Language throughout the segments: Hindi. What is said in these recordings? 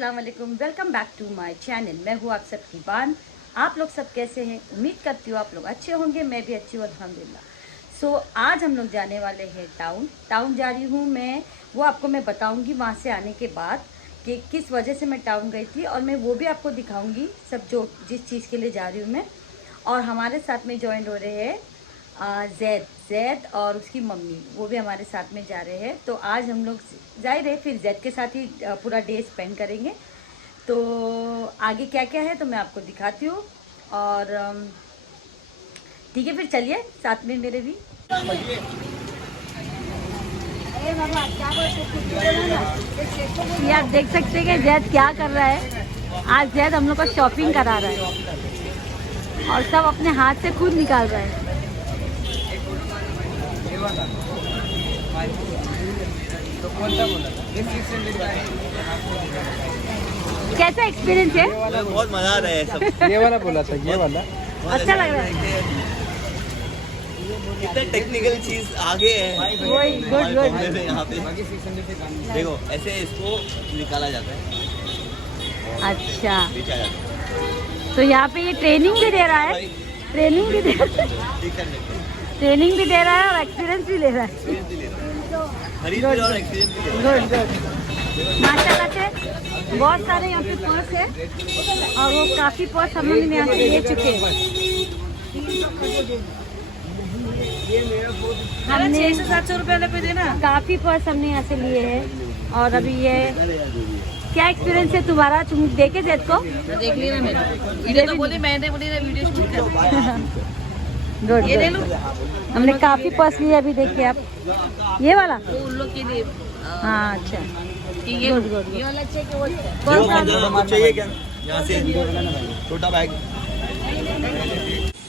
अस्सलाम वालेकुम, welcome back to my channel. मैं हूँ आप सबकी बान। आप लोग सब कैसे हैं? उम्मीद करती हूँ आप लोग अच्छे होंगे। मैं भी अच्छी हूँ अल्हम्दुलिल्लाह। सो आज हम लोग जाने वाले हैं टाउन जा रही हूँ मैं। वो आपको मैं बताऊँगी वहाँ से आने के बाद कि किस वजह से मैं टाउन गई थी, और मैं वो भी आपको दिखाऊँगी सब जो जिस चीज़ के लिए जा रही हूँ मैं। और हमारे साथ में ज्वाइन हो रहे हैं जैद और उसकी मम्मी, वो भी हमारे साथ में जा रहे हैं। तो आज हम लोग जाए रहे, फिर जैद के साथ ही पूरा डे स्पेंड करेंगे। तो आगे क्या क्या है तो मैं आपको दिखाती हूँ। और ठीक है, फिर चलिए साथ में मेरे भी। ये आप देख सकते हैं कि जैद क्या कर रहा है। आज जैद हम लोग को शॉपिंग करा रहा है और सब अपने हाथ से खुद निकाल रहा है। कैसा एक्सपीरियंस है? बहुत मजा आ रहा है सब। ये वाला बोला था, ये वाला अच्छा लग रहा है। कितने टेक्निकल चीज आगे है। वही गुड गुड। यहाँ पे देखो ऐसे इसको निकाला जाता है, अच्छा, बेचा जाता है। तो यहाँ पे ये ट्रेनिंग भी दे रहा है, ट्रेनिंग भी दे ट्रेनिंग भी दे रहा है और एक्सपीरियंस भी ले रहा है। खरीद भी और एक्सपीरियंस भी ले रहा है। गुड गुड, माशाल्लाह से बहुत सारे यहाँ पे पर्स है और वो काफ़ी पर्स हम लोग यहाँ से ले चुके हैं। हमने 600-700 रुपये पे देना। काफ़ी पर्स हमने यहाँ से लिए हैं। और अभी ये क्या एक्सपीरियंस है तुम्हारा? तुम देखे जैद को? देख लिया ना मेरा वीडियो, तो बोली मैंने बोली वीडियो शूट कर। गुड ये ले गुड। लो, हमने काफ़ी पर्स लिए। अभी देखिए आप, ये वाला। वो उन लोग के लिए। हाँ अच्छा, ये गुड गुड। ये वाला चाहिए कि वो जो आपको चाहिए क्या यहाँ से छोटा बैग।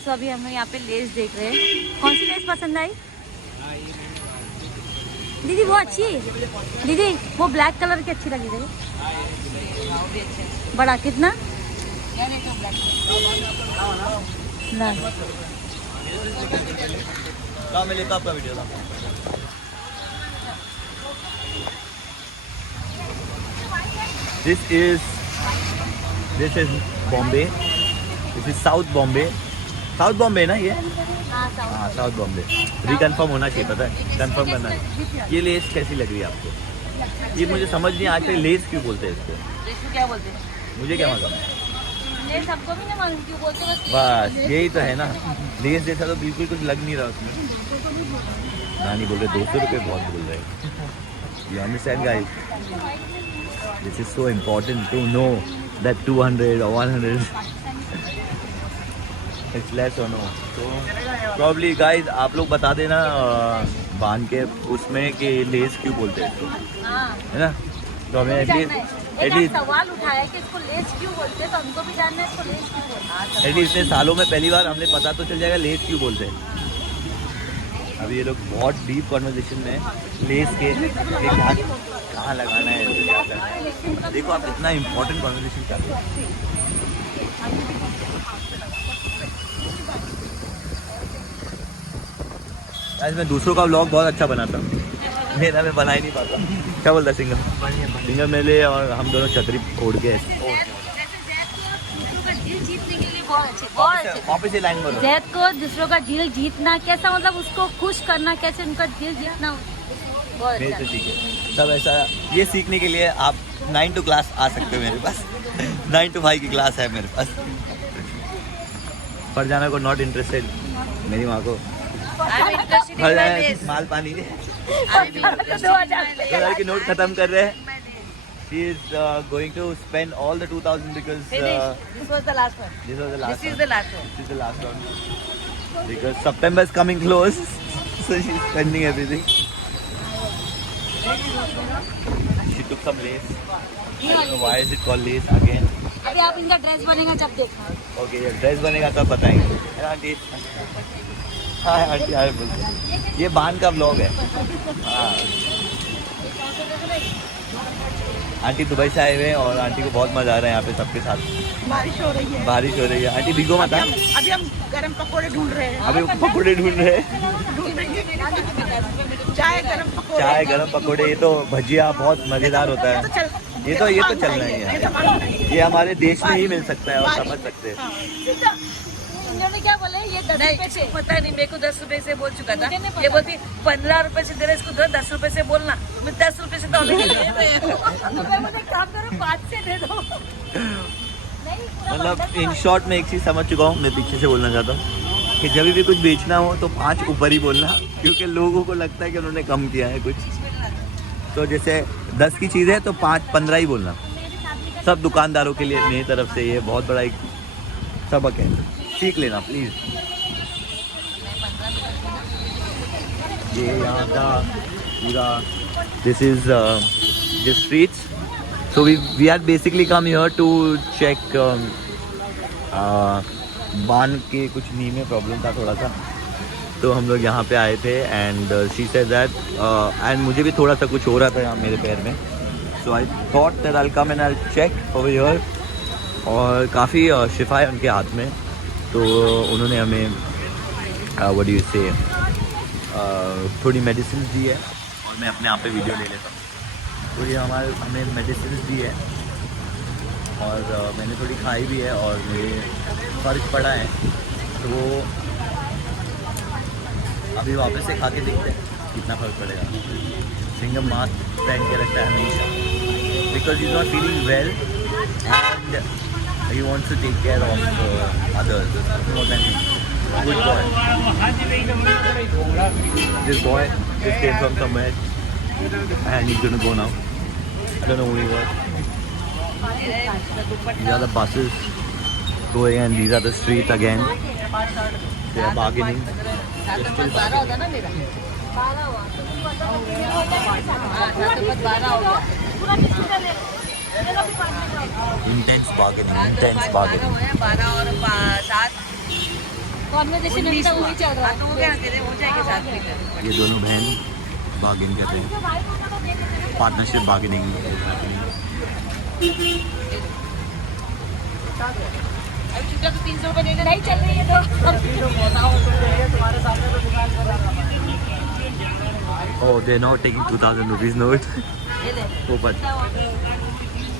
तो अभी हम लोग यहाँ पे लेस देख रहे हैं। कौन सी लेस पसंद आई दीदी? वो अच्छी है दीदी, वो ब्लैक कलर की अच्छी लगी रही। बड़ा कितना? ना मैं लेता आपका वीडियो था। This is Bombay. This is South Bombay. South Bombay ना ये? हाँ साउथ बॉम्बे। रिकन्फर्म होना चाहिए, पता है, कंफर्म करना है। ये लेस कैसी लग रही है आपको? ये मुझे समझ नहीं आज तक लेस क्यों बोलते हैं इसको? इसको क्या बोलते हैं? मुझे क्या मालूम। लेस सबको भी नहीं मालूम क्यों बोलते हैं। बस यही तो है ना, लेस जैसा तो बिल्कुल कुछ लग नहीं रहा उसमें। नानी बोल रहे 200 रुपये बहुत बोल रहे। You understand guys? This is so important to know that 200 or 100 it's less or no. So probably guys आप लोग बता देना बांध के उसमें कि लेस क्यों बोलते हैं इसको, है ना? तो हमें एटलीस्ट सवाल उठाया कि इसको लेस क्यों बोलते हैं, तो हमको भी जानना है इसको लेस क्यों बोलते हैं। एटलीस्ट इतने सालों में पहली बार हमने पता तो चल जाएगा लेस क्यों बोलते हैं। अभी ये लोग बहुत डीप कॉन्वर्सेशन में लेस के कहाँ लगाना है, क्या करना है। देखो आप इतना इम्पोर्टेंट कॉन्वर्सेशन कर रहे हो। आज मैं दूसरों का व्लॉग बहुत अच्छा बनाता हूँ, मेरा मैं बना ही नहीं पाता। क्या बोलता सिंगर मेले, और हम दोनों छतरी ओढ़ के वापस लाइन बोलो। जैद को दूसरों का दिल जीतना कैसा, मतलब उसको खुश करना कैसे, उनका दिल जीतना बहुत मेरे अच्छा। से सीखे सब ऐसा। ये सीखने के लिए आप 9 to क्लास आ सकते हो मेरे पास। 9 to 5 की क्लास है मेरे पास। फरजाना को नॉट इंटरेस्टेड, मेरी माँ को माल पानी दे। 2000 के नोट खत्म कर रहे हैं। She is going to spend all the 2000 because This was the last one. this was the last This is one. the last one. This is the last one. Because September is coming close, so she's spending everything. She took some lace. I don't know why is it called lace again. अभी आप इनका ड्रेस बनेगा जब देखना। Okay, ये ड्रेस बनेगा तब बताएंगे। है ना आंटी? हाँ आंटी हाँ बोलते। ये बान का व्लॉग है। हाँ आंटी दुबई से आए हुए हैं और आंटी को बहुत मजा आ रहा है यहाँ पे सबके साथ। बारिश हो रही है। बारिश हो रही है। आंटी भीगो मत। अभी हम गरम पकोड़े ढूंढ रहे हैं। अभी पकौड़े ढूंढ रहे हैं। चाय गरम पकोड़े। चाय गरम पकौड़े, ये तो भजिया बहुत मजेदार होता है। तो चल ये तो चल रहा है यार, ये हमारे देश में ही मिल सकता है और समझ सकते हैं। इन्होंने क्या बोले ये 10 रुपए से? पता नहीं, मेरे को 10 रुपए से बोल चुका था। ये बोलती 15 रुपए से दे रहे, इसको दो 10 रुपए से बोलना। मैं 10 रुपए से तो ऑलरेडी दे रहे हैं। तो मैं बोले काम करो 5 से दे दो। मतलब इन शॉर्ट में एक चीज़ समझ चुका हूँ, मैं पीछे से बोलना चाहता हूँ कि जब भी कुछ बेचना हो तो 5 ऊपर ही बोलना, क्योंकि लोगों को लगता है कि उन्होंने कम किया है कुछ। तो जैसे 10 की चीज़ है तो 5-15 ही बोलना। सब दुकानदारों के लिए मेरी तरफ से ये बहुत बड़ा एक सबक है, सीख लेना प्लीज़। ये यहाँ का पूरा this is the streets. So we had basically come here to check बान के कुछ नी में प्रॉब्लम था थोड़ा सा, तो हम लोग यहाँ पे आए थे and she said that and मुझे भी थोड़ा सा कुछ हो रहा था यहाँ मेरे पैर में, so I thought that I will come and I will check over here. और काफ़ी शिफा है उनके हाथ में, तो उन्होंने हमें व्हाट डू यू से थोड़ी मेडिसिन दी है और मैं अपने आप पे वीडियो ले लेता हूँ। तो ये हमें मेडिसिन दी है और मैंने थोड़ी खाई भी है और मुझे फ़र्क पड़ा है, तो अभी वापस से खा के देखते हैं कितना फ़र्क पड़ेगा। सिंगम मास्क पहन के रखता है हमेशा, because is not feeling well and he wants to take care of others more than good boy. This boy just came from somewhere and he's going to go now. I don't know who he was. These are the buses going and these are the streets again. They are bargaining. Intense bargaining. Intense bargaining. 12 और 7 कॉन्वर्सेशन अभी तक वही चल रहा है। तो हो गया, तेरे हो जाएंगे साथ में। ये दोनों बहन बार्गेन कर रही हैं, पार्टनरशिप बार्गेनिंग। अभी छुट्टिया तो 300 रुपये देने नहीं चल रही है तो Oh, they're not taking 2000 rupees note. ये ले। Open.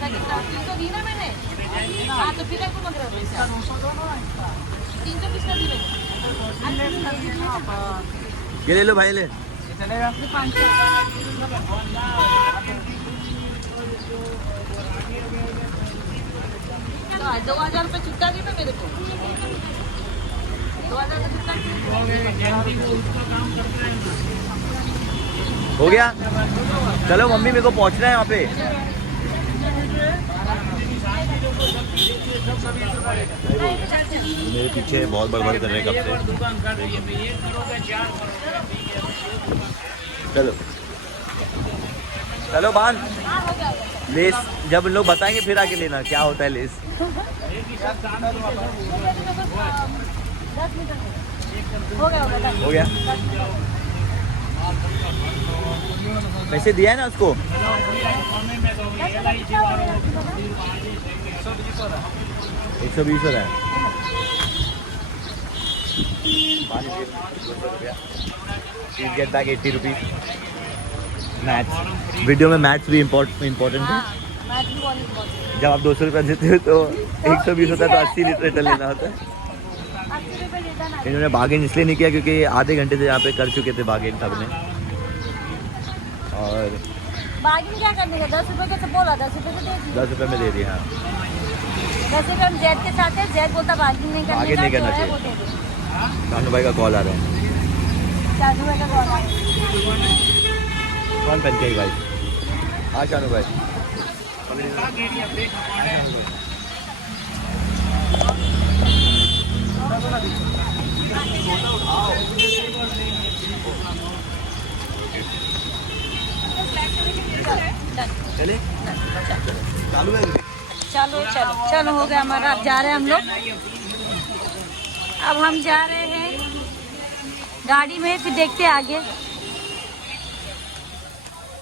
300 दी ना मैंने। हाँ तो फिर आपको 15 रुपये से 300 किसका दी मैंने? ये ले लो भाई, ले। तो 2000 रुपये छुट्टा दी ना मेरे को। 2000 रुपये छुट्टा हो गया, चलो मम्मी मेरे को पहुंचना है यहाँ पे। मेरे पीछे बहुत बड़बड़ कर रहे हैं कब से। चलो चलो बान, लेस जब लोग बताएंगे फिर आके लेना क्या होता है लेस। हो गया, पैसे दिया है ना उसको। 120 हो रहा है। Please get back 80 rupees. Maths video में मैथ्स भी इम्पोर्टेंट है। जब आप 200 रुपये देते हो तो 120 होता है, तो 80 लीटर लेना होता है। इन्होंने बार्गेन इसलिए नहीं किया क्योंकि आधे घंटे से यहाँ पे कर चुके थे बार्गेन सबने। और बार्गेन क्या करने का? 10 रुपये का बोला, 10 रुपये तो दे दिए। 10 रुपये में दे दिया। 10 रुपये हम जैद के साथ है, जैद बोलता बार्गेन नहीं बार्गेन नहीं करना चाहिए। कानू भाई का कॉल आ रहा है। शानू भाई का कॉल आ रहा है। कौन पहन के भाई? हाँ शानू भाई। चले चालू है। चलो चलो चलो हो गया हमारा। अब जा रहे हैं हम लोग। अब हम जा रहे हैं गाड़ी में, फिर देखते हैं आगे।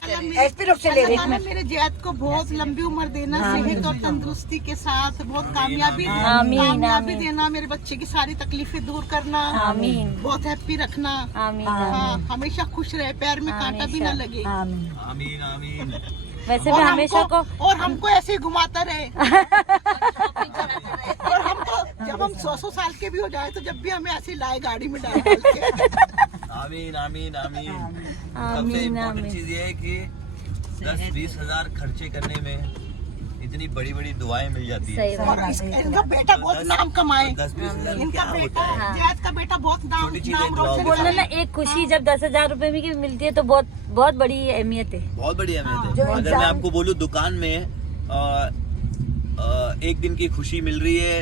मेरे जैद को बहुत लंबी उम्र देना, सेहत और तंदुरुस्ती के साथ बहुत कामयाबी देना, मेरे बच्चे की सारी तकलीफें दूर करना, आमीन, बहुत हैप्पी रखना, आमीन, हाँ, हमेशा खुश रहे, पैर में कांटा भी न लगे। आमीन आमीन। वैसे मैं हमेशा को और हमको ऐसे ही घुमाता रहे। और हमको जब हम 100 साल के भी हो जाए तो जब भी हमें ऐसे लाए गाड़ी में डाल के। आमीन आमीन आमीन। सबसे आमीन इम्पोर्टेंट आमीन। चीज ये है कि 10-20 हजार खर्चे करने में इतनी बड़ी बड़ी दुआएं मिल जाती है। सही बात। और इनका बेटा बहुत नाम कमाए। 10-20 हजार में इनका क्या बेटा होता है? जैद का बेटा बहुत नाम छोटी चीजें नाम दुआ रोशन बोलना बोलना ना, करे। एक खुशी जब 10,000 रुपए में की मिलती है तो बहुत बहुत बड़ी अहमियत है। बहुत बड़ी अहमियत है। अगर मैं आपको बोलूं दुकान में एक दिन की खुशी मिल रही है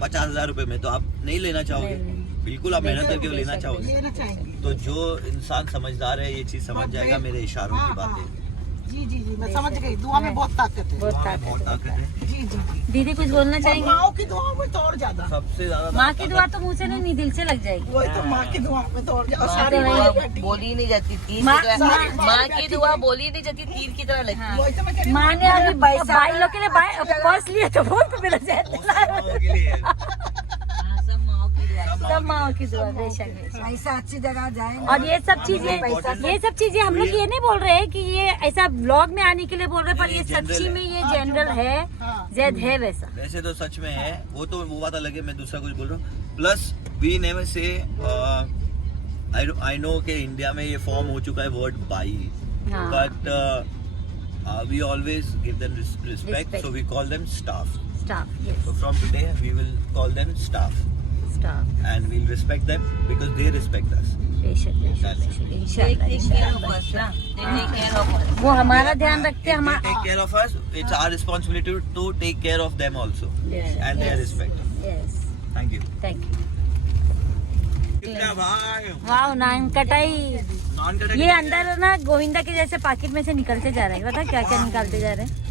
50,000 रुपए में, तो आप नहीं लेना चाहोगे? नहीं। बिल्कुल आप मेहनत करके लेना चाहोगे। लेना चाहेंगे। तो जो इंसान समझदार है ये चीज समझ जाएगा मेरे इशारों की हाँ, बातें। जी जी जी मैं समझ गई। दुआ में बहुत ताकत है। बहुत दुआ में बहुत ताकत ताकत है। जी जी जी। दीदी कुछ बोलना और चाहेंगे? माँ की दुआ में तो और ज्यादा। सबसे ज्यादा माँ की दुआ तो मुँह से नहीं दिल से लग जाएगी। वही तो माँ की दुआ में तो और ज्यादा। माँ सारी की माँ दुआ बैठी। बोली नहीं जाती, तीर माँ- की तरह। माँ- माँ की दुआ बोली नहीं जाती, तीर की तरह लगती है। वही तो मैं कह रही हूँ। माँ ने अभी भाई लोग के लिए पर्स लिए तो बहुत तो मेरा वो सब माँओं के लिए है। हाँ, सब माँ की दुआ। सब माँ की दुआ बेशक बेशक। ऐसा अच्छी जगह जाए। और ये सब चीजें हम लोग ये नहीं बोल रहे हैं कि ये ऐसा ब्लॉग में आने के लिए बोल रहे हैं, पर ये ये general सच्ची है। में ये जनरल है, हाँ। जैद है वैसा। वैसे तो सच में है, वो तो वो बात अलग है, मैं दूसरा कुछ बोल रहा हूँ। Plus we never say I know कि इंडिया में ये फॉर्म हो चुका है वर्ड बाई, हाँ। But we always give them respect, Respect. So we call them staff. Staff, yes, So from today we will call them staff staff, and we'll respect them because they respect us. बेशक बेशक बेशक, इंशाल्लाह इंशाल्लाह। Take care of us. वो हमारा ध्यान रखते हैं, If they हमारा take care of us, it's our responsibility to take care of them also and their respect. Yes, Thank you. Thank you. कितना भाई? वाह, नान कटाई। नॉन कटा ये अंदर ना गोविंदा के जैसे पैकेट में से निकलते जा रहे हैं, पता क्या क्या निकालते जा रहे हैं?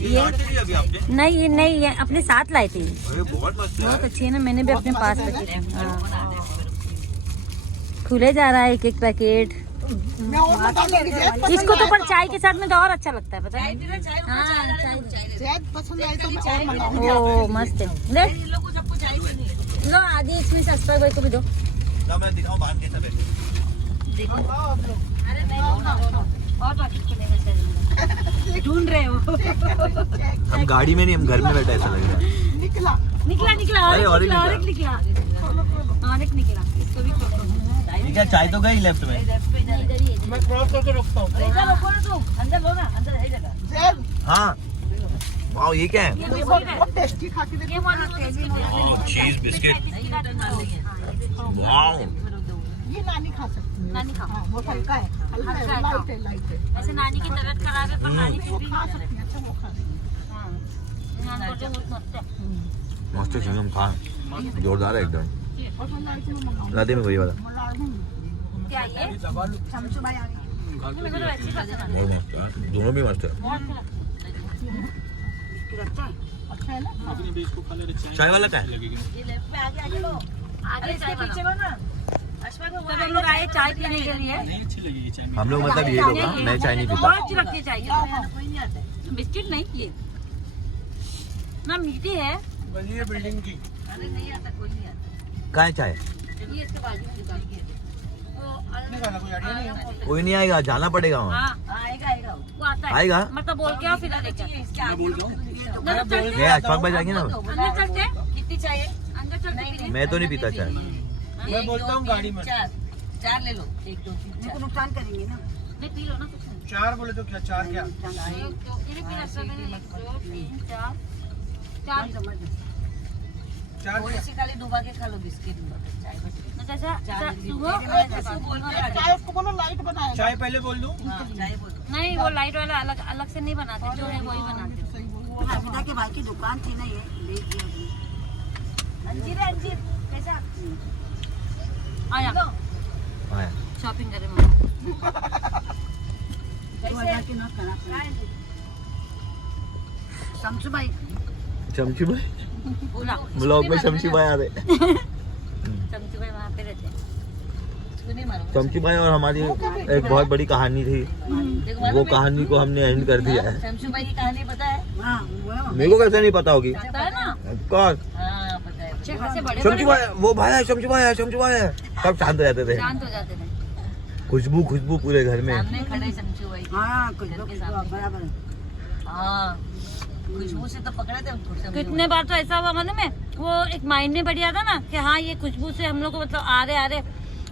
ये लाते नहीं अभी आपने? नहीं ये नहीं, ये अपने साथ लाए थे। अरे बहुत मस्त है। बहुत अच्छी है ना, मैंने भी अपने पास रखी थी। हाँ। खुले जा रहा है एक एक पैकेट। मैं और बता दूंगी। जैद पसंद इसको तो आए पर चाय के साथ में तो और अच्छा लगता है, पता है? हाँ, जैद पसंद आए तो मैं और मंगाऊंगी। ओ मस्त है। ले इन लोगों को सबको चाहिए कि नहीं? लो आधी इसमें से अस्पर भाई को भी दो। ना मैं दिखाऊं बांध कैसा बैठे। ढूंढ रहे हो? हम गाड़ी में नहीं, हम घर में बैठे ऐसा लग रहा है। निकला। निकला निकला, और अरे, एक और एक निकला, और एक निकला, और एक निकला। इसको भी खोलो। ये क्या चाय तो गई लेफ्ट में? इधर ही है। मैं क्रॉस करके रखता हूँ। इधर लो, खोलो तुम। अंदर लो ना, अंदर है जगह। जैद हाँ। वाओ ये क्या है? बहुत टेस्टी खा के देखो। चीज बिस्किट। वाओ। ये नानी खा सकती है। नानी खाओ। हाँ, बहुत हल्का है। हल्का हल्का है, है, लाइट है, लाइट है। ऐसे नानी की तबीयत खराब है, पर नानी फिर वो भी खा सकती है। अच्छा वो खा सकती है। हाँ, नानी को जो मस्त है। मस्त चिंगम खा, जोरदार है एकदम। और मैं लाइट में मंगाऊंगी। लाते में वही वाला क्या ये? शमशुबाई आ गई। मेरे को तो अच्छी पसंद है। बहुत मस्त है, दोनों भी मस्त है। लगता है। अच्छा है ना? चाय वाला क्या है? ये लेफ्ट में आगे आगे लो। आगे इसके चाय पीछे पीछे लो ना। अश्वथ को तो हम लोग आए चाय पीने के लिए। हम लोग मतलब ये लोग हाँ, मैं चाय नहीं पीता। बहुत अच्छी लगती है चाय की। कोई नहीं आता है। बिस्किट नहीं ये ना, मीठी है। अरे नहीं आता, कोई नहीं आता। कहाँ है चाय? ये इसके बाजू में दुकान की है। कोई नहीं आएगा, जाना पड़ेगा वहाँ। हाँ, आएगा आएगा वो। वो आता है। आएगा? मतलब बोल के आओ फिर लेके आओ। इसके आगे बोल अंदर चलते नहीं अशफाक भाई जाएंगे ना। अंदर चलते कितनी चाहिए? अंदर चलते पीने। मैं तो नहीं पीता चाय। मैं बोलता हूँ गाड़ी में। चार ले लो। 1 2 3 4। नुकसान करेंगे ना। नहीं पी लो ना कुछ नहीं। 4 बोले तो क्या 4 क्या? ये भी पी सकते हैं। 1 2 3 4 4 4 थोड़ी सी खाली डुबा के खा लो बिस्किट में। चाय में। चाय उसको बोलो लाइट बनाए। चाय पहले बोल दूं? हाँ, चाय बोलो। नहीं वो लाइट वाला अलग अलग से नहीं बनाते, जो है वही बनाते। हामिदा के भाई की दुकान थी ना ये। अंजीर है, अंजीर कैसा? आया आया। शॉपिंग करें मम्मा। शमशु भाई शमशी भाई बोला ब्लॉग में शमशी भाई आ रहे। चमची भाई वहाँ पे रहते हैं। इसको नहीं मारो। शमशी भाई और हमारी एक बहुत बड़ी कहानी थी, देखो वो मालूम है? कहानी को हमने एंड कर दिया है। शमशु भाई की कहानी पता है? मेरे को कैसे नहीं पता होगी? पता है ना, Of course। हाँ पता है। अच्छे खासे बड़े शमशी भाई वो भाई है, शमशी भाई है, शमशी भाई है, सब शांत हो जाते थे। शांत हो जाते थे। खुशबू खुशबू पूरे घर में। सामने खड़े शमशु भाई। हाँ, घर के सामने। हाँ खुशबू से तो पकड़े थे हमको, समझो। कितने बार तो ऐसा हुआ मालूम है, वो एक माइंड में बढ़िया था ना कि हाँ ये खुशबू से हम लोग को मतलब आ रहे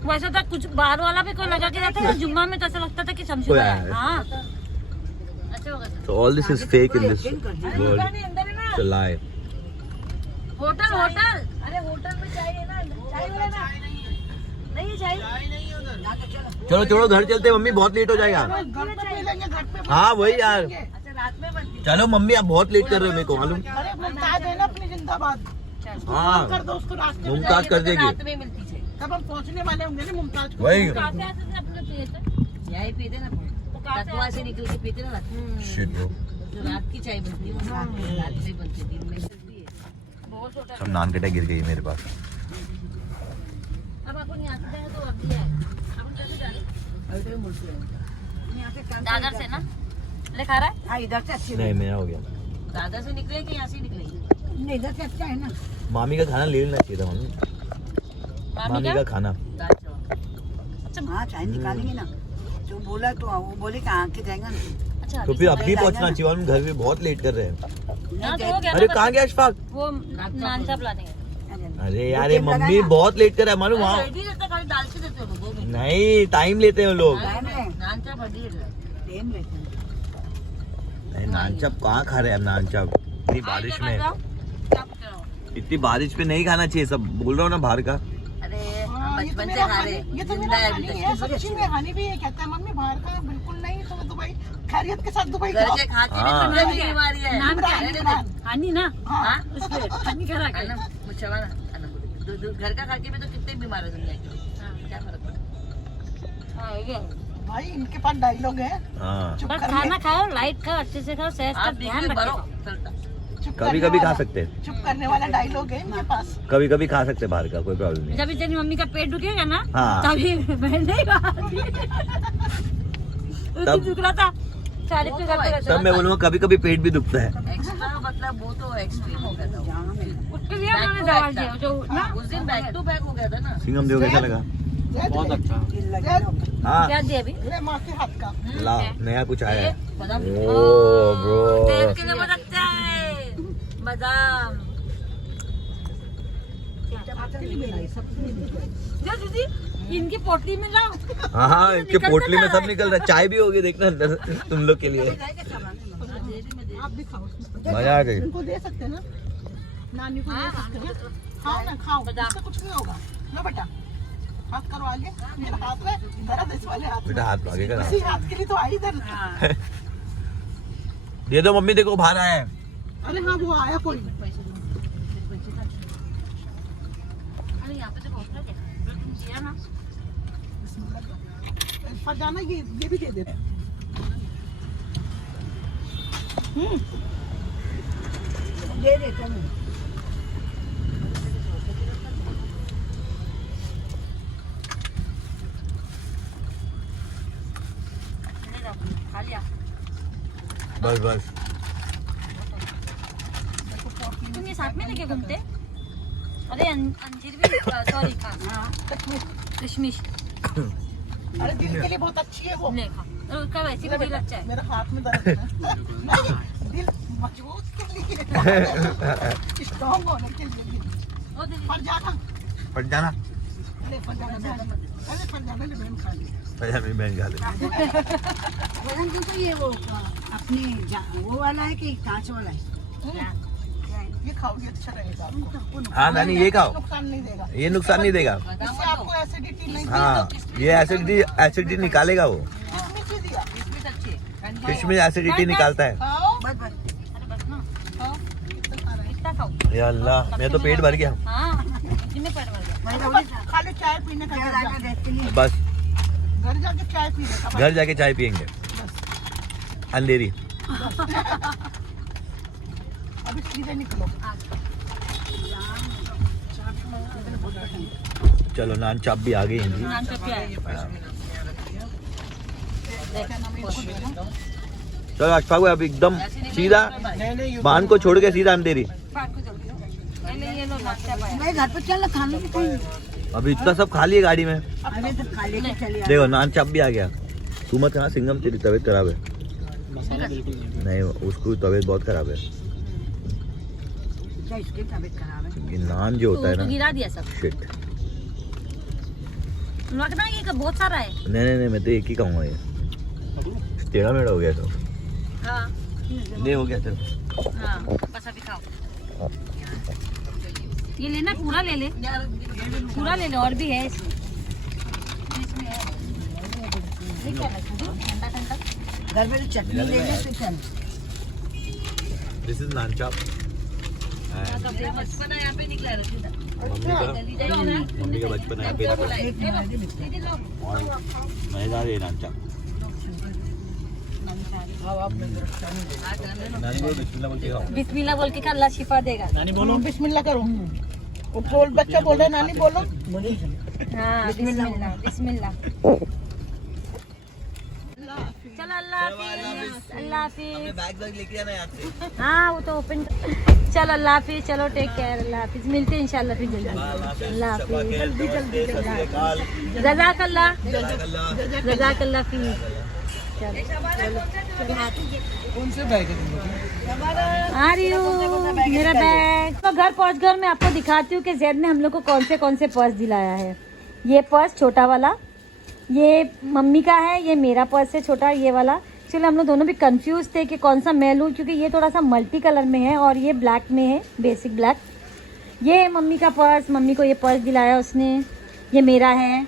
वैसा था। कुछ बाहर वाला भी कोई लगा के जाता है जुम्मा में, तो ऐसा लगता था कि शमशू कोई है। आया है। हाँ अच्छा होगा sir. So all this is fake in this world. It's a lie. Hotel hotel, अरे होटल में चाय है ना, चाय वाला ना नहीं चाय। चलो छोड़ो घर चलते हैं, मम्मी बहुत लेट हो जाएगा। घर पे पी लेंगे, घर पे हाँ वही यार, अच्छा रात में बनती चलो मम्मी आप बहुत लेट कर रहे हो मेरे को मालूम। अरे मुमताज है ना अपनी जिंदाबाद, हाँ कर दो उसको रास्ते में, मुमताज कर देगी। रात में मिलती है, तब हम पहुंचने वाले होंगे ना मुमताज को। वही कहाँ से आते थे अपने पिए थे? यही पीते ना, तकवा से निकल के पीते ना रात में। Shit, bro. जो रात की चाय बनती है वो रात में बनती है, दिन में चलती है। बहुत छोटा। सब नान कटा गिर गई मेरे पास। अब अपन यहाँ से जाए तो अब भी है, अपन कैसे जा रहे? अभी तो मुड़ से दादर से ना ले खा रहा है। हाँ इधर से अच्छी नहीं मेरा हो गया। दादा से निकले कि यहाँ से निकले? नहीं, इधर से अच्छा है ना। मामी का खाना ले लेना चाहिए था मम्मी, मामी का खाना। दाल चावल। हाँ चाय निकालेंगे ना, जो बोला तो वो बोले कि आके जाएगा ना। अच्छा तो फिर अभी पहुंचना चाहिए, हम घर में बहुत लेट कर रहे हैं। हाँ, तो हो गया अरे ना, कहाँ गया अशफाक? वो नान चाप ला देंगे। अरे यार ये मम्मी बहुत लेट कर रहा है मालूम वहाँ। हल्दी रहता खाली दाल से देते हो 2 मिनट। नहीं टाइम लेते हैं वो लोग। नान चाप हल्दी रहता है। नहीं नान चाप कहाँ खा रहे हैं नान चाप इतनी बारिश में? क्या पूछ रहा हूँ? इतनी बारिश में नहीं खाना चाहिए, सब बोल रहा हूँ ना बाहर का। अरे हम हाँ, ये तो बचपन से मेरा खा रहे हानि- ये तो जिंदा मेरा है हानि अभी है, तक। सच्ची में हानि भी ये कहता है मम्मी बाहर का बिल्कुल नहीं, तो दुबई खैरियत के साथ दुबई घर खाओ। के खा के भी हाँ। दुनिया की बीमारी है। नाम क्या है? अरे नहीं, हानि ना, हाँ? हानि करा के। अन्नम, मुझे ना, अन्नम। घर का खा के भी तो कितने बीमार है दुनिया के, क्या फर्क पड़ता हाँ, ये। भाई इनके पास डायलॉग है, हाँ चुप बस करने- खाना खाओ, लाइट खाओ, अच्छे से खाओ, सेहत है? का आप ध्यान बीच में भरो, रखो। चलता। चुप कभी करने कभी खा वाला- सकते हैं, चुप करने वाला डायलॉग है इनके पास। कभी कभी खा सकते हैं बाहर का, कोई प्रॉब्लम नहीं। जब तेरी मम्मी का पेट दुखेगा ना हाँ। तभी मैं नहीं खाती। तब- दुख रहा था शादी पे करते करते तब मैं बोलूँगा कभी कभी पेट भी दुखता है। एक्स्ट्रा मतलब वो तो एक्सट्रीम हो गया था। उसके लिए मैंने दवा दिया जो ना। उस दिन बैक टू बैक हो गया था ना। सिंगम देव कैसा लगा? बहुत अच्छा। हाँ क्या दिया अभी? मेरे माँ के हाथ का। ला नया कुछ आया है। बादाम ओ ब्रो तेल के लिए बहुत अच्छा है बादाम। जो दीदी इनकी पोटली में लाओ। हाँ हाँ इनके पोटली में सब निकल रहा है, चाय भी होगी देखना अंदर तुम लोग के लिए। आप भी खाओ, मजा आ गई। इनको दे सकते हैं ना, नानी को दे सकते हैं। खाओ ना खाओ, इससे कुछ नहीं होगा। लो बेटा हाथ करो आगे, मेरा हाथ में दर्द है इस वाले हाथ में। बेटा हाथ आगे करा। इसी हाथ के लिए तो आई इधर। दे दो मम्मी, देखो बाहर आया है। अरे हाँ वो आया कोई। अरे यहाँ पे तो बहुत है तुम दिया ना। फरजाना ये भी दे दे। दे देते हैं। ले जाओ, खा लिया। बस बस तुम ये साथ में लेके घूमते? अरे अंजीर भी सॉरी किशमिश अरे दिल के लिए बहुत अच्छी है वो। नहीं खा, और उसका वैसे भी दिल अच्छा है। मेरे हाथ में दर्द है। नहीं, दिल मजबूत के लिए, स्ट्रॉन्ग होने के लिए। ओ दीदी फरजाना फट जाना। अरे फरजाना ने बहन खा ली। भैया मेरी बहन खा ले। वजन तो ये वो अपने वो वाला है कि कांच वाला है? ये खाओगे अच्छा रहेगा आपको। हाँ नानी ये खाओ, नुकसान नहीं देगा, ये नुकसान नहीं देगा। इससे आपको एसिडिटी नहीं। हाँ ये एसिडिटी निकालेगा वो। किसने दिया? किस्मत अच्छी है। किशमिश एसिडिटी निकालता है। खाओ अरे बस ना, खाओ। कितना खाओ? या अल्लाह मेरा तो पेट भर गया। हाँ जितने पेट भर गया। खाली चाय पीने का, बस घर जाके चाय पीने का। घर जाके चाय पियेंगे अंधेरी। अभी सीधे निकलो। चलो नान चाप भी आ गई इनकी। नान पे क्या है? चलो अशफाक भाई अब एकदम सीधा बांध को छोड़ के सीधा अंधेरी। ये लो नाश्ता पाया। मैं घर पर चल खाने की कहीं। अभी इतना सब खा लिए गाड़ी में। अरे तो खा लेके चले। देखो नान चाप भी आ गया। तू मत खाना सिंगम, तेरी तबीयत खराब है। मसाला बिल्कुल नहीं। नहीं, उसकी तबीयत बहुत खराब है। क्या इसकी तबीयत खराब है? ये नान जो होता है तो ना, गिरा दिया सब। शिट। लगना ये का बहुत सारा है। नहीं, मैं तो एक ही खाऊंगा ये। टेढ़ा मेढ़ा हो गया तो। हाँ नहीं हो गया तो। हाँ, बस अभी खाओ। ये लेना, पूरा ले ले, पूरा ले ले, और भी है इसमें। ये क्या है? ठंडा ठंडा। घर में चटनी ले ले तो क्या? दिस इज नान चाप। बचपना यहाँ पे निकला रखी था। मम्मी का बचपन यहाँ पे निकला। और मजेदार है नान चाप। नानी बोलो बिस्मिल्लाह बोल के खाओ। बिस्मिल्लाह बोल के खा, अल्लाह शिफा देगा। नानी बोलो। बिस्मिल्लाह करो। वो बोल, बच्चा बोल रहा है, नानी बोलो। हाँ, बिस्मिल्लाह बिस्मिल्लाह। चलो अल्लाह हाफिज, अल्लाह हाफिज। बैग लेके आना यहाँ से। हाँ वो तो ओपन। चलो अल्लाह हाफिज, चलो टेक केयर, अल्लाह हाफिज। मिलते हैं इंशाल्लाह फिर जल्दी। अल्लाह हाफिज, जल्दी जल्दी जल्दी। जज़ाकल्लाह जज़ाकल्लाह फिर। कौन से बैग है तुम लोग? आ रही हूँ, मेरा बैग। तो घर पहुँचकर मैं आपको दिखाती हूँ कि जैद ने हम लोग को कौन से पर्स दिलाया है। ये पर्स छोटा वाला, ये मम्मी का है, ये मेरा पर्स है छोटा, ये वाला। चलो हम लोग दोनों भी कंफ्यूज थे कि कौन सा मैं लूँ, क्योंकि ये थोड़ा सा मल्टी कलर में है और ये ब्लैक में है, बेसिक ब्लैक। ये है मम्मी का पर्स, मम्मी को ये पर्स दिलाया उसने, ये मेरा है।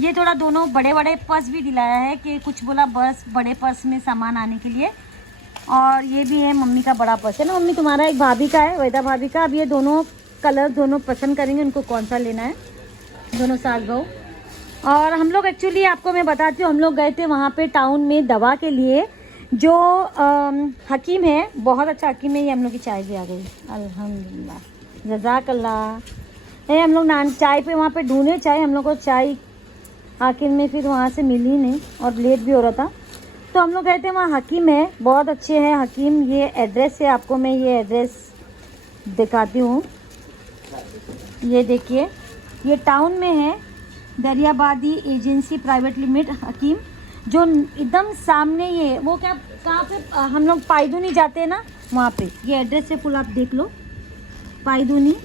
ये थोड़ा दोनों बड़े बड़े पर्स भी दिलाया है कि कुछ बोला बस बड़े पर्स में सामान आने के लिए। और ये भी है मम्मी का बड़ा पर्स है ना मम्मी, तुम्हारा एक भाभी का है, वेदा भाभी का। अब ये दोनों कलर दोनों पसंद करेंगे उनको कौन सा लेना है, दोनों सास बहू। और हम लोग एक्चुअली आपको मैं बताती हूँ, हम लोग गए थे वहाँ पे टाउन में दवा के लिए। जो हकीम है, बहुत अच्छा हकीम है। ये हम लोग की चाय भी आ गई, अल्हम्दुलिल्लाह, जज़ाकल्लाह। हम लोग नान चाय पे वहाँ पे ढूंढे चाय, हम लोग को चाय आखिर में फिर वहाँ से मिली नहीं और लेट भी हो रहा था, तो हम लोग गए थे वहाँ। हकीम है, बहुत अच्छे हैं हकीम। ये एड्रेस है, आपको मैं ये एड्रेस दिखाती हूँ। ये देखिए, ये टाउन में है, दरियाबादी एजेंसी प्राइवेट लिमिटेड हकीम, जो एकदम सामने। ये वो क्या, कहाँ पे हम लोग पायदूनी जाते हैं ना, वहाँ पे ये एड्रेस है फुल, आप देख लो, पायदूनी।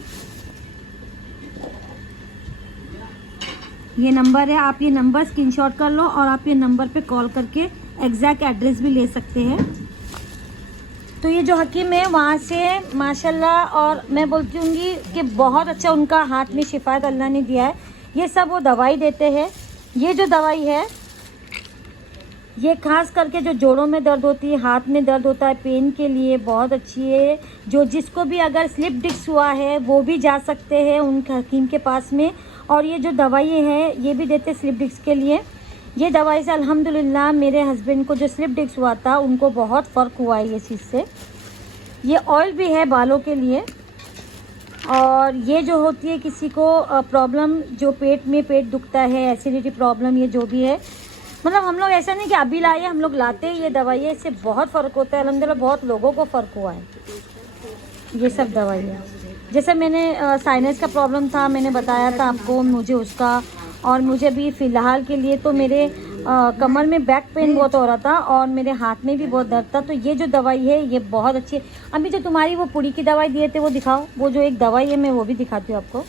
ये नंबर है, आप ये नंबर स्क्रीनशॉट कर लो और आप ये नंबर पे कॉल करके एग्जैक्ट एड्रेस भी ले सकते हैं। तो ये जो हकीम है वहाँ से माशाल्लाह, और मैं बोलती हूँ कि बहुत अच्छा उनका हाथ में शिफायत अल्लाह ने दिया है। ये सब वो दवाई देते हैं। ये जो दवाई है, ये खास करके जो जोड़ों में दर्द होती है, हाथ में दर्द होता है, पेन के लिए बहुत अच्छी है। जो जिसको भी अगर स्लिप डिस्क हुआ है वो भी जा सकते हैं उन हकीम के पास में। और ये जो दवाई है ये भी देते स्लिप डिस्क के लिए। ये दवाई से अल्हम्दुलिल्लाह मेरे हस्बैंड को जो स्लिप डिस्क हुआ था उनको बहुत फ़र्क हुआ है ये चीज़ से। ये ऑयल भी है बालों के लिए। और ये जो होती है किसी को प्रॉब्लम, जो पेट में पेट दुखता है, एसिडिटी प्रॉब्लम, ये जो भी है, मतलब हम लोग ऐसा नहीं कि अभी लाए, हम लोग लाते हैं ये दवाई है, इससे बहुत फ़र्क होता है अल्हम्दुलिल्लाह। बहुत लोगों को फ़र्क हुआ है ये सब दवाई है। जैसे मैंने साइनस का प्रॉब्लम था, मैंने बताया था आपको, मुझे उसका, और मुझे भी फ़िलहाल के लिए तो मेरे कमर में बैक पेन बहुत हो रहा था और मेरे हाथ में भी बहुत दर्द था। तो ये जो दवाई है ये बहुत अच्छी है। अभी जो तुम्हारी वो पुड़ी की दवाई दिए थे वो दिखाओ, वो जो एक दवाई है मैं वो भी दिखाती हूँ आपको।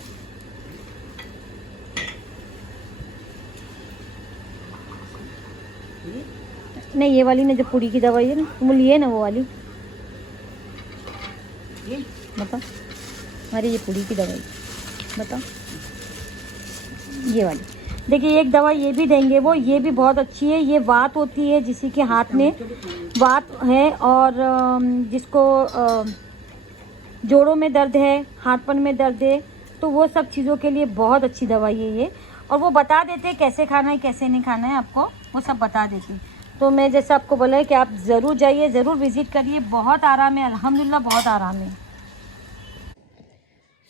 नहीं, ये वाली ना जो पुड़ी की दवाई है ना, तुम लिए ना वो वाली, बताओ। अरे ये पुड़ी की दवाई बताओ, ये वाली देखिए। एक दवा ये भी देंगे वो, ये भी बहुत अच्छी है। ये वात होती है, जिसी के हाथ में वात है और जिसको जोड़ों में दर्द है, हाथपन में दर्द है, तो वो सब चीज़ों के लिए बहुत अच्छी दवाई है ये। और वो बता देते हैं कैसे खाना है कैसे नहीं खाना है, आपको वो सब बता देती। तो मैं जैसे आपको बोला है कि आप ज़रूर जाइए, ज़रूर विज़िट करिए, बहुत आराम है अल्हम्दुलिल्लाह, बहुत आराम है।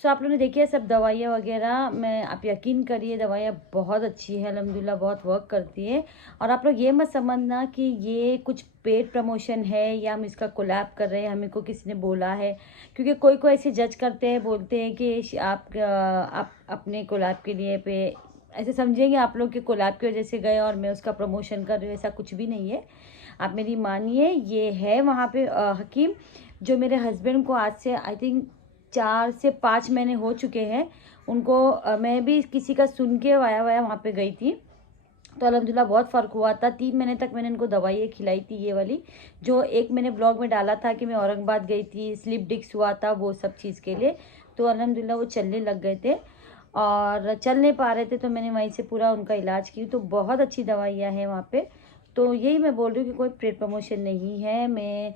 सो आप लोगों ने देखिए सब दवाइयाँ वगैरह, मैं आप यकीन करिए दवाइयाँ बहुत अच्छी है अल्हम्दुलिल्लाह, बहुत वर्क करती है। और आप लोग ये मत समझना कि ये कुछ पेड प्रमोशन है या हम इसका कोलैब कर रहे हैं, हमें को किसी ने बोला है, क्योंकि कोई कोई ऐसे जज करते हैं, बोलते हैं कि आप अपने कोलैब के लिए ऐसे समझेंगे आप लोग कि कोलैब की वजह से गए और मैं उसका प्रमोशन कर रही हूँ, ऐसा कुछ भी नहीं है। आप मेरी मानिए, ये है वहाँ पे हकीम, जो मेरे हस्बैंड को आज से आई थिंक 4 से 5 महीने हो चुके हैं उनको। मैं भी किसी का सुन के वाया वहाँ पे गई थी, तो अल्हम्दुलिल्लाह बहुत फ़र्क हुआ था। 3 महीने तक मैंने इनको दवाइयाँ खिलाई थी, ये वाली जो एक मैंने ब्लॉग में डाला था कि मैं औरंगाबाद गई थी, स्लिप डिस्क हुआ था, वो सब चीज़ के लिए। तो अल्हम्दुलिल्लाह वो चलने लग गए थे और चल नहीं पा रहे थे, तो मैंने वहीं से पूरा उनका इलाज की। तो बहुत अच्छी दवाइयाँ हैं वहाँ पे। तो यही मैं बोल रही हूँ कि कोई पेड प्रमोशन नहीं है, मैं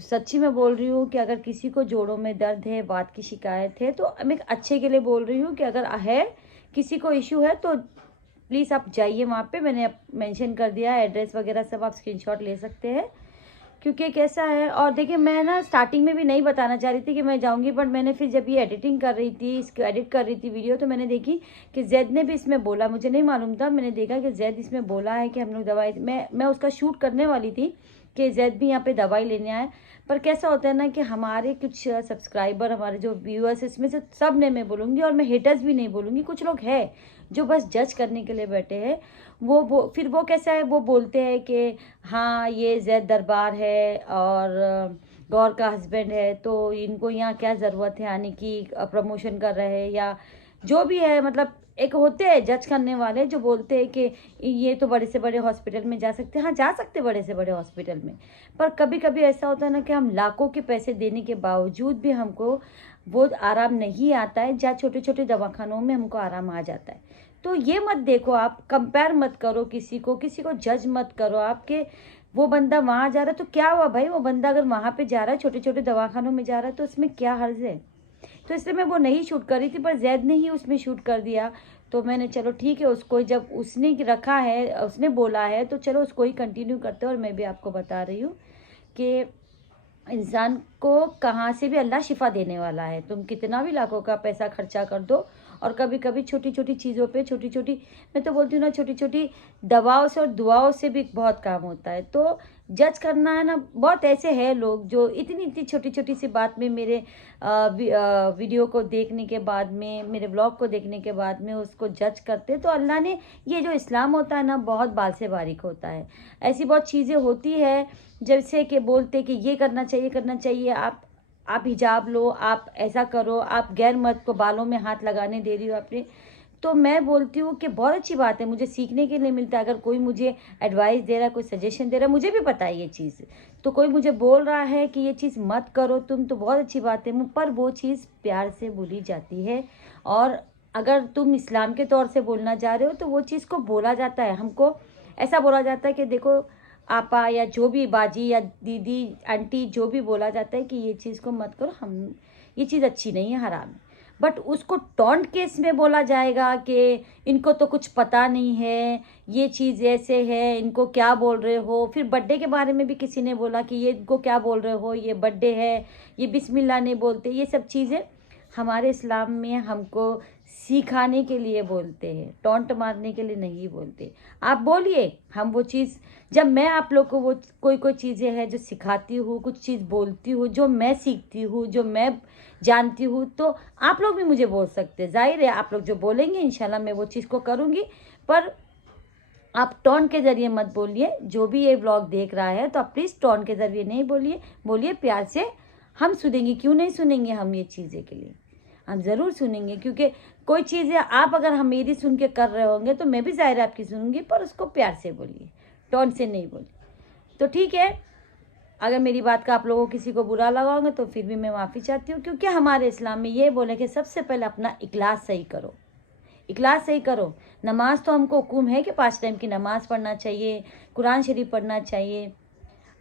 सच्ची में बोल रही हूँ कि अगर किसी को जोड़ों में दर्द है, बात की शिकायत है, तो मैं अच्छे के लिए बोल रही हूँ कि अगर है किसी को इशू है तो प्लीज़ आप जाइए वहाँ पे। मैंने मेंशन कर दिया है एड्रेस वगैरह सब, आप स्क्रीनशॉट ले सकते हैं। क्योंकि कैसा है, और देखिए मैं ना स्टार्टिंग में भी नहीं बताना चाह रही थी कि मैं जाऊंगी, बट मैंने फिर जब ये एडिटिंग कर रही थी, इसको एडिट कर रही थी वीडियो, तो मैंने देखी कि जैद ने भी इसमें बोला, मुझे नहीं मालूम था, मैंने देखा कि जैद इसमें बोला है कि हम लोग दवाई, मैं उसका शूट करने वाली थी कि जैद भी यहाँ पे दवाई लेने आए। पर कैसा होता है ना कि हमारे कुछ सब्सक्राइबर, हमारे जो व्यूअर्स, इसमें से सब ने मैं बोलूँगी, और मैं हेटर्स भी नहीं बोलूँगी, कुछ लोग हैं जो बस जज करने के लिए बैठे हैं। वो फिर वो कैसा है, वो बोलते हैं कि हाँ ये जैद दरबार है और गौर का हस्बैंड है, तो इनको यहाँ क्या ज़रूरत है आने की, प्रमोशन कर रहे हैं या जो भी है। मतलब एक होते हैं जज करने वाले जो बोलते हैं कि ये तो बड़े से बड़े हॉस्पिटल में जा सकते हैं। हाँ जा सकते बड़े से बड़े हॉस्पिटल में, पर कभी कभी ऐसा होता है ना कि हम लाखों के पैसे देने के बावजूद भी हमको वो आराम नहीं आता है, जहाँ छोटे छोटे दवाखानों में हमको आराम आ जाता है। तो ये मत देखो, आप कंपेयर मत करो किसी को जज मत करो। आपके वो बंदा वहाँ जा रहा है तो क्या हुआ भाई, वो बंदा अगर वहाँ पे जा रहा है, छोटे छोटे दवाखानों में जा रहा है, तो उसमें क्या हर्ज है। तो इसलिए मैं वो नहीं शूट कर रही थी, पर जैद ने ही उसमें शूट कर दिया। तो मैंने चलो ठीक है, उसको जब उसने रखा है, उसने बोला है, तो चलो उसको ही कंटिन्यू करते हैं। और मैं भी आपको बता रही हूँ कि इंसान को कहाँ से भी अल्लाह शिफा देने वाला है। तुम कितना भी लाखों का पैसा खर्चा कर दो, और कभी कभी छोटी छोटी चीज़ों पे, छोटी छोटी, मैं तो बोलती हूँ ना, छोटी छोटी दवाओं से और दुआओं से भी बहुत काम होता है। तो जज करना है ना, बहुत ऐसे हैं लोग जो इतनी इतनी छोटी छोटी सी बात में मेरे वीडियो को देखने के बाद में, मेरे ब्लॉग को देखने के बाद में उसको जज करते। तो अल्लाह ने, ये जो इस्लाम होता है ना, बहुत बाल से बारीक होता है। ऐसी बहुत चीज़ें होती है जैसे कि बोलते कि ये करना चाहिए, करना चाहिए, आप हिजाब लो, आप ऐसा करो, आप गैर मर्द को बालों में हाथ लगाने दे रही हो अपने। तो मैं बोलती हूँ कि बहुत अच्छी बात है, मुझे सीखने के लिए मिलता है। अगर कोई मुझे एडवाइस दे रहा है, कोई सजेशन दे रहा है, मुझे भी पता है ये चीज़, तो कोई मुझे बोल रहा है कि ये चीज़ मत करो तुम, तो बहुत अच्छी बात है। पर वो चीज़ प्यार से बोली जाती है, और अगर तुम इस्लाम के तौर से बोलना चाह रहे हो तो वो चीज़ को बोला जाता है। हमको ऐसा बोला जाता है कि देखो आपा, या जो भी बाजी या दीदी आंटी, जो भी बोला जाता है कि ये चीज़ को मत करो, हम ये चीज़ अच्छी नहीं है, हराम है। बट उसको टॉन्ट केस में बोला जाएगा कि इनको तो कुछ पता नहीं है, ये चीज़ ऐसे है, इनको क्या बोल रहे हो। फिर बर्थडे के बारे में भी किसी ने बोला कि ये इनको क्या बोल रहे हो, ये बर्थडे है, ये बिस्मिल्लाह नहीं बोलते। ये सब चीज़ें हमारे इस्लाम में हमको सिखाने के लिए बोलते हैं, टॉन्ट मारने के लिए नहीं बोलते। आप बोलिए, हम वो चीज़, जब मैं आप लोग को वो कोई चीज़ें हैं जो सिखाती हूँ, कुछ चीज़ बोलती हूँ, जो मैं सीखती हूँ, जो मैं जानती हूँ, तो आप लोग भी मुझे बोल सकते हैं। जाहिर है आप लोग जो बोलेंगे इंशाल्लाह मैं वो चीज़ को करूँगी, पर आप टॉन के ज़रिए मत बोलिए। जो भी ये व्लॉग देख रहा है तो आप प्लीज़ टॉन के ज़रिए नहीं बोलिए, बोलिए प्यार से। हम सुनेंगे, क्यों नहीं सुनेंगे, हम ये चीज़ें के लिए हम ज़रूर सुनेंगे। क्योंकि कोई चीज़ें आप अगर हम मेरी सुन के कर रहे होंगे तो मैं भी ज़ाहिर आपकी सुनूंगी, पर उसको प्यार से बोलिए, टॉन से नहीं बोलिए। तो ठीक है, अगर मेरी बात का आप लोगों को किसी को बुरा लगा होगा तो फिर भी मैं माफ़ी चाहती हूँ। क्योंकि हमारे इस्लाम में ये बोले कि सबसे पहले अपना इखलास सही करो, इखलास सही करो। नमाज तो हमको हुक्म है कि 5 टाइम की नमाज़ पढ़ना चाहिए, कुरान शरीफ पढ़ना चाहिए।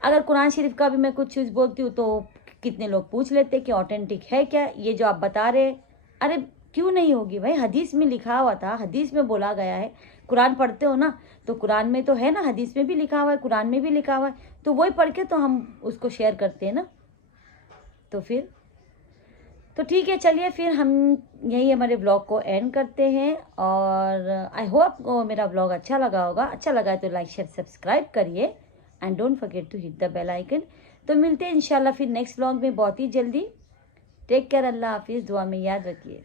अगर कुरान शरीफ का भी मैं कुछ चीज़ बोलती हूँ तो कितने लोग पूछ लेते कि ऑथेंटिक है क्या ये जो आप बता रहे। अरे क्यों नहीं होगी भाई, हदीस में लिखा हुआ था, हदीस में बोला गया है। कुरान पढ़ते हो ना, तो कुरान में तो है ना, हदीस में भी लिखा हुआ है, कुरान में भी लिखा हुआ है, तो वही पढ़ के तो हम उसको शेयर करते हैं ना। तो फिर तो ठीक है, चलिए फिर हम यही हमारे ब्लॉग को एंड करते हैं। और आई होप आपको मेरा ब्लॉग अच्छा लगा होगा। अच्छा लगा है तो लाइक शेयर सब्सक्राइब करिए, and don't forget to hit the bell icon. तो मिलते हैं इंशाल्लाह फिर नेक्स्ट ब्लॉग में बहुत ही जल्दी। टेक केयर, अल्लाह हाफिज़, दुआ में याद रखिए।